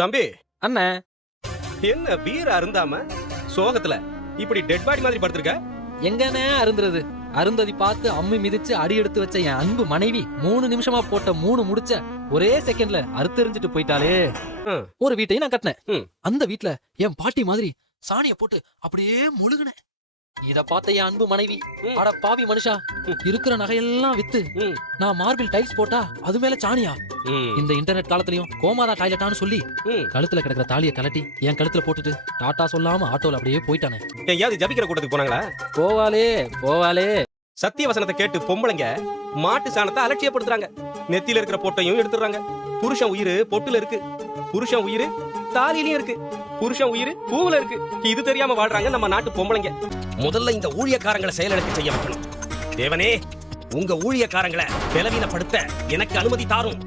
தம்பி, அண்ணே, என்ன பீர் அருந்தாம சோகத்துல இப்படி டெட் பாடி மாதிரி படுத்திருக்க? எங்கண்ணே அருந்துறது? அருந்ததி பார்த்து அம்மி மிதிச்சு அடி எடுத்து வச்ச என் அன்பு மனைவி 3 நிமிஷமா போட்ட 3 முடிச்ச ஒரே செகண்ட்ல அறுத்தெறிஞ்சிட்டு போயிட்டாலே. ஒரு வீட்டையும் நான் கட்டினேன். அந்த வீட்ல என் பாட்டி மாதிரி சாணிய போட்டு அப்படியே முழுகுனேன். இத பார்த்த என் அன்பு மனைவி, அட பாவி மனுஷா, இருக்கிற நகையெல்லாம் வித்து நான் மார்பிள் டைல்ஸ் போட்டா அது மேல சாணியா? இந்த இன்டர்நெட் காலத்துலயும் கோமாதா டாய்லெட்டான்னு சொல்லி கழுத்துல கிடக்கிற தாலியை கலட்டி என் கழுத்துல போட்டுட்டு டாட்டா சொல்லாம ஆட்டோல அப்படியே போயிட்டானே. எங்கேயாவது ஜபிக்கிற கூட்டத்துக்கு போனாங்களா? போவாலே. சத்திய வசனத்தை கேட்டு பொம்பளைங்க மாட்டு சாணத்தை அலட்சியப்படுத்துறாங்க. நெத்தியில இருக்கிற பொட்டையும் எடுத்துறாங்க. புருஷன் உயிர் பொட்டுல இருக்கு, புருஷன் உயிர் தாலியிலயும் இருக்கு, புருஷன் உயிர் பூவுல இருக்கு. இது தெரியாம வாழ்றாங்க நம்ம நாட்டு பொம்பளைங்க. முதல்ல இந்த ஊழியக்காரங்களை செயலிழக்க செய்ய வைக்கணும். தேவனே, உங்க ஊழியக்காரங்களை பலவீனப்படுத்த எனக்கு அனுமதி தாரும்.